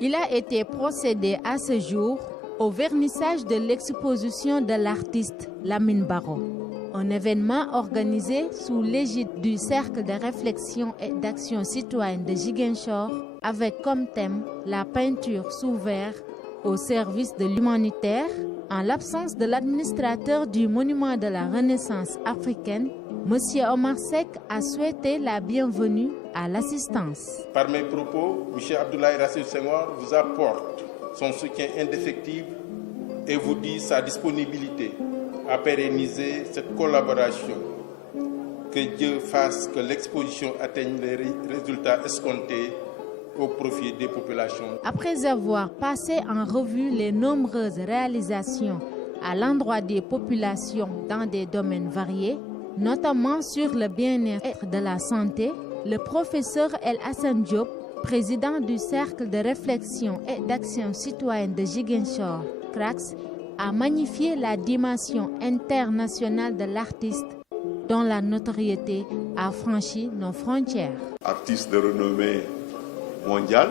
Il a été procédé à ce jour au vernissage de l'exposition de l'artiste Lamine Baro, un événement organisé sous l'égide du Cercle de réflexion et d'action citoyenne de Ziguinchor avec comme thème la peinture sous verre au service de l'humanitaire. En l'absence de l'administrateur du monument de la Renaissance africaine, M. Omar Seck a souhaité la bienvenue à l'assistance. Par mes propos, M. Abdoulaye Racine Senghor vous apporte son soutien indéfectible et vous dit sa disponibilité à pérenniser cette collaboration. Que Dieu fasse que l'exposition atteigne les résultats escomptés au profit des populations. Après avoir passé en revue les nombreuses réalisations à l'endroit des populations dans des domaines variés, notamment sur le bien-être de la santé, le professeur El Hassan Diop, président du Cercle de réflexion et d'action citoyenne de Ziguinchor, CRAX, a magnifié la dimension internationale de l'artiste dont la notoriété a franchi nos frontières. Artiste de renommée mondiale,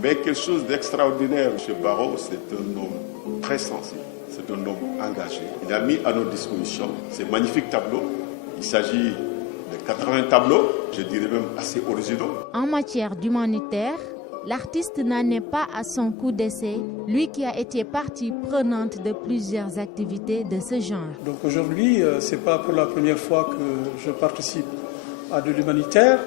mais quelque chose d'extraordinaire. M. Baro, c'est un homme très sensible, c'est un homme engagé. Il a mis à notre disposition ces magnifiques tableaux. Il s'agit de 80 tableaux, je dirais même assez originaux. En matière d'humanitaire, l'artiste n'en est pas à son coup d'essai, lui qui a été partie prenante de plusieurs activités de ce genre. Donc aujourd'hui, ce n'est pas pour la première fois que je participe à de l'humanitaire.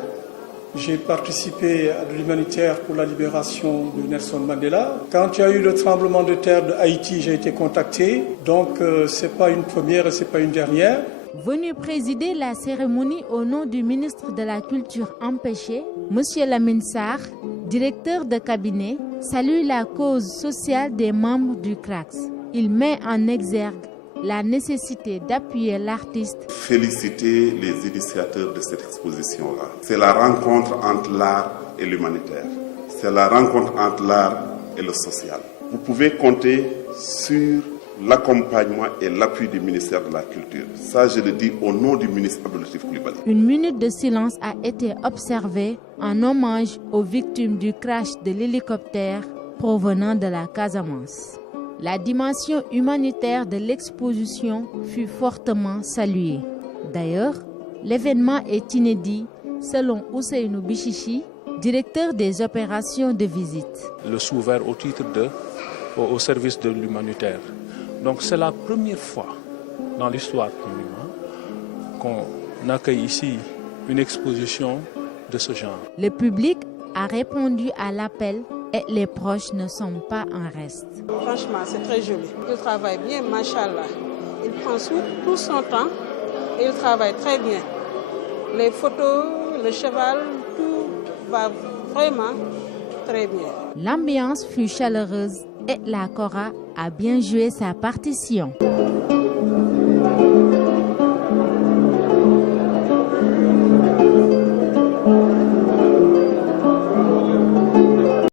J'ai participé à de l'humanitaire pour la libération de Nelson Mandela. Quand il y a eu le tremblement de terre de Haïti, j'ai été contacté. Donc ce n'est pas une première et ce n'est pas une dernière. Venu présider la cérémonie au nom du ministre de la Culture empêché, M. Lamine Sarr, directeur de cabinet, salue la cause sociale des membres du CRAX. Il met en exergue la nécessité d'appuyer l'artiste. Féliciter les initiateurs de cette exposition-là. C'est la rencontre entre l'art et l'humanitaire. C'est la rencontre entre l'art et le social. Vous pouvez compter sur l'accompagnement et l'appui du ministère de la Culture. Ça, je le dis au nom du ministre Abdou Latif Coulibaly. Une minute de silence a été observée en hommage aux victimes du crash de l'hélicoptère provenant de la Casamance. La dimension humanitaire de l'exposition fut fortement saluée. D'ailleurs, l'événement est inédit selon Ousseynou Bichichi, directeur des opérations de visite. Le sous-vert au service de l'humanitaire. Donc c'est la première fois dans l'histoire du monument qu'on accueille ici une exposition de ce genre. Le public a répondu à l'appel et les proches ne sont pas en reste. Franchement, c'est très joli. Il travaille bien, machallah. Il prend tout son temps et il travaille très bien. Les photos, le cheval, tout va vraiment très bien. L'ambiance fut chaleureuse et la Kora a bien joué sa partition.